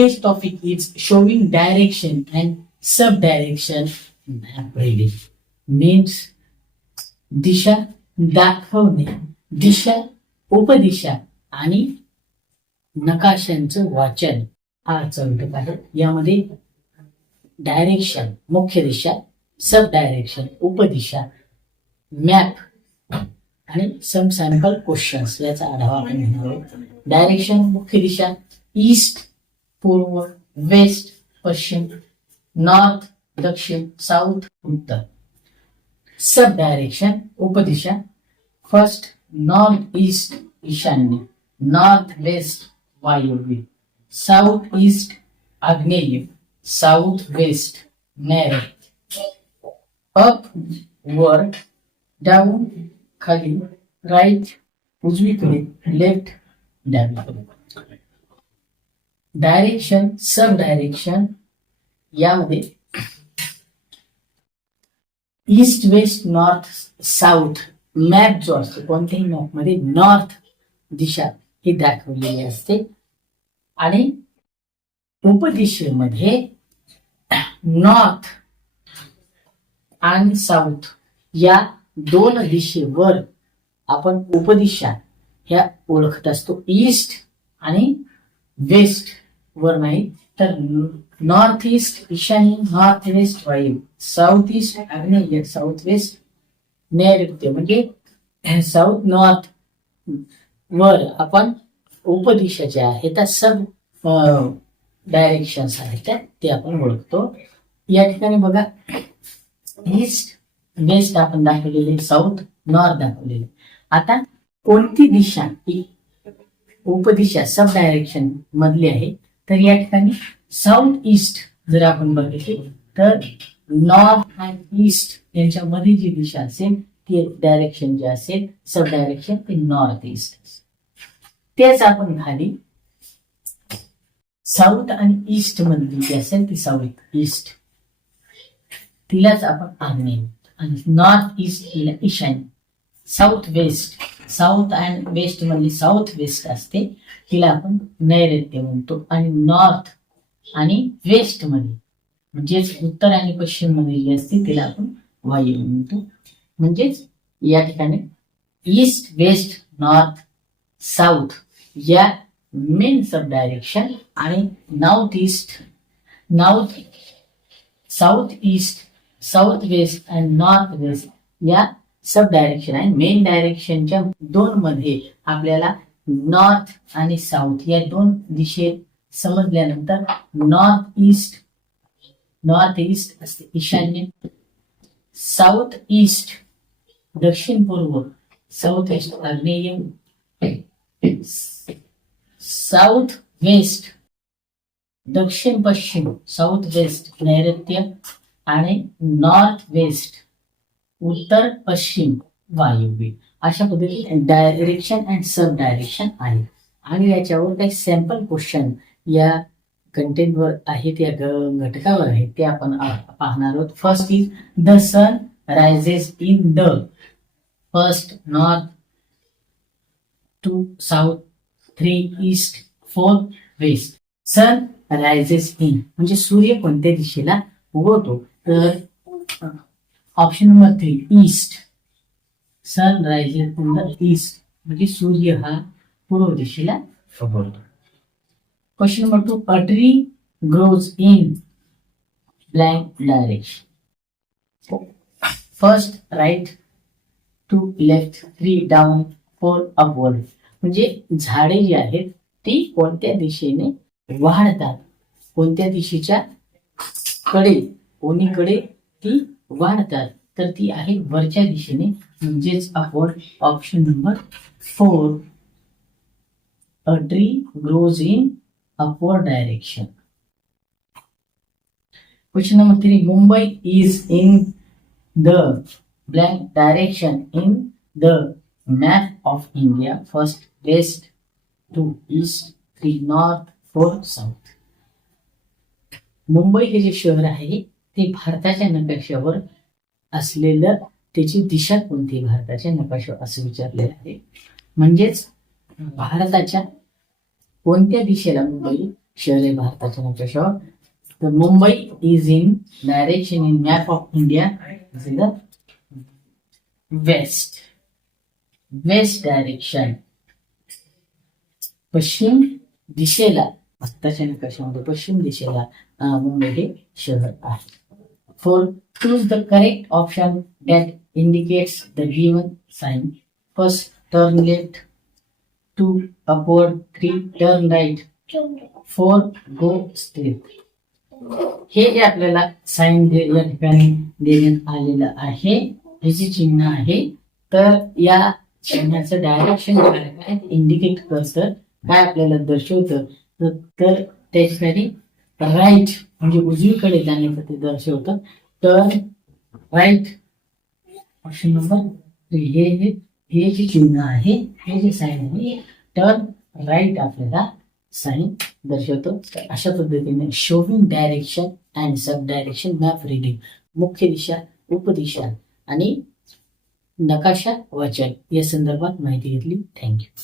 Today's topic is showing direction and subdirection. Map reading. Means दिशा दाखवणे दिशा उपदिशा आणि नकाशांचं वाचन हा चौकट आहे. यामध्ये डायरेक्शन मुख्य दिशा सब डायरेक्शन उपदिशा मॅप आणि सम सॅम्पल क्वेश्चन्स याचा आढावा आपण घेणार आहोत. डायरेक्शन मुख्य दिशा ईस्ट पूर्व वेस्ट पश्चिम नॉर्थ दक्षिण साऊथ उत्तर. सब डायरेक्शन उपदिशा फर्स्ट नॉर्थ ईस्ट ईशान्य नॉर्थ वेस्ट वायव्य. साऊथ ईस्ट आग्नेय. साऊथ वेस्ट नैऋत्य अप वर डाऊन खाली राईट उजवीकडे लेफ्ट डावीकडे. डायरेक्शन सब डायरेक्शन यामध्ये. East west north south map जो असतो कोणत्याही मॅपमध्ये नॉर्थ दिशा ही दाखवलेली असते. आणि उपदिशेमध्ये नॉर्थ आणि साऊथ या दोन दिशेवर आपण उपदिशा ह्या ओळखत असतो. ईस्ट आणि वेस्ट वर नाही तर नॉर्थ ईस्ट ईशान्य नॉर्थ वेस्ट वायू साऊथ ईस्ट आग्नेय साऊथ वेस्ट नैऋत्य म्हणजे eh, साऊथ नॉर्थ वर आपण उपदिशा ज्या eh, आहेत त्या सब डायरेक्शन्स आहेत त्या ते आपण ओळखतो. या ठिकाणी बघा ईस्ट वेस्ट आपण दाखवलेले साऊथ नॉर्थ दाखवलेले. आता कोणती दिशा ही उपदिशा सब डायरेक्शन मधली आहे? तर या ठिकाणी साऊथ ईस्ट जर आपण बघितले तर नॉर्थ अँड ईस्ट यांच्यामध्ये जी दिशा असेल ती डायरेक्शन जे असेल सब डायरेक्शन ते नॉर्थ ईस्ट तेच आपण खाली साऊथ आणि ईस्ट मधली जी असेल ती साऊथ ईस्ट. तिलाच आपण आग्नेय. आणि नॉर्थ ईस्ट तिला ईशान्य. South west south and west मधली साऊथ वेस्ट असते. तिला आपण नैऋत्य म्हणतो आणि नॉर्थ आणि वेस्टमध्ये म्हणजेच उत्तर आणि पश्चिममध्ये जी असते तिला आपण वायू म्हणतो. म्हणजेच या ठिकाणी ईस्ट वेस्ट नॉर्थ साऊथ या मेन सब डायरेक्शन आणि north east north south east south west and north west या सब डायरेक्शन आहे. मेन डायरेक्शनच्या दोन मध्ये आपल्याला नॉर्थ आणि साऊथ या दोन दिशे समजल्यानंतर नॉर्थ ईस्ट नॉर्थ ईस्ट असते ईशान्य. साऊथ ईस्ट दक्षिण पूर्व साऊथ ईस्ट आग्नेय. साऊथ वेस्ट दक्षिण पश्चिम साऊथ वेस्ट नैऋत्य आणि नॉर्थ वेस्ट उत्तर पश्चिम वायव्य अशा पद्धतीने डायरेक्शन अँड सब डायरेक्शन आहे. आणि याच्यावर काही सॅम्पल क्वेश्चन या कंटेंटवर आहेत या घटकावर आहेत ते आपण पाहणार आहोत. First is the sun rises in the first north two south three east four west sun rises in म्हणजे सूर्य कोणत्या दिशेला उगवतो? तर option number three east. Sun rises in the east म्हणजे सूर्य हा पूर्व दिशेला question number two a tree grows in blank direction first right two left three down four upward म्हणजे झाडे जी आहेत ती कोणत्या दिशेने वाढतात? कोणत्या दिशेच्या कडे कोणीकडे ती वाढतात? तर ती आहे वरच्या दिशेने. म्हणजेच upward option number four a tree grows in upward direction question number three Mumbai is in the blank direction in the map of India first west two east three north four south Mumbai हे जे शहर आहे ते भारताच्या नकाशावर असलेलं त्याची दिशा कोणती भारताच्या? नकाशावर असं विचारलेलं आहे. म्हणजेच भारताच्या कोणत्या दिशेला मुंबई शहर आहे भारताच्या नकाशावर? तर Mumbai is in direction in map of India in the west west direction पश्चिम दिशेला आत्ताच्या नकाशामध्ये पश्चिम दिशेला मुंबई हे शहर आहे. Four choose the correct option that indicates the given sign. First turn left two Upward. Three turn right. Four go straight. हे जे आपल्याला साईन या ठिकाणी देण्यात आलेलं आहे हे जे चिन्ह आहे तर या चिन्हाचं डायरेक्शन काय इंडिकेट करतं काय आपल्याला दर्शवतं तर- त्याच्यासाठी राईट म्हणजे उजवीकडे जाण्याचं ते दर्शवतं turn right option number three हे हे हे जे चिन्ह आहे हे जे साईन आहे टर्न राईट आपल्याला साईन दर्शवतो. तर अशा पद्धतीने showing direction and sub direction map reading मुख्य दिशा उपदिशा आणि नकाशा वाचन. या संदर्भात माहिती घेतली. थँक्यू